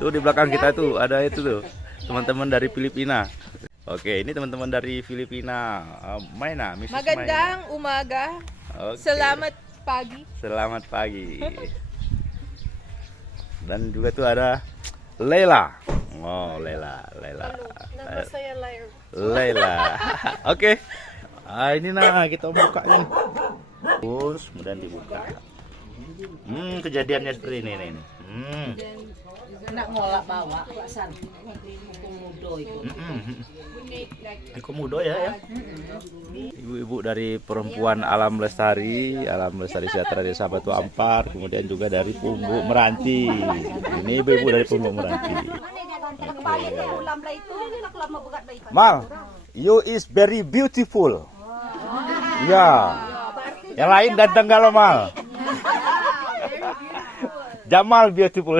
Tuh di belakang kita tuh ada itu tuh teman-teman dari Filipina. Oke, ini teman-teman dari Filipina. Maina, Mrs. Magandang Maina. umaga. Oke. Selamat pagi. Selamat pagi. Dan juga tuh ada Leila. Oh, Leila. Nama saya Lair. Leila. Oke. Ini nah kita buka nih. Terus kemudian dibuka. Kejadiannya seperti ini nih. Nak ngolak bawa san hukum mudo itu. Komodo ya. Ibu-ibu dari perempuan Alam Lestari Sejahtera Desa Batu Ampar, kemudian juga dari Pumbu Meranti. Ini ibu-ibu dari Pumbu Meranti. Mal, you is very beautiful. Ya. Yang lain ganteng kalau Mal. Jamal beautiful.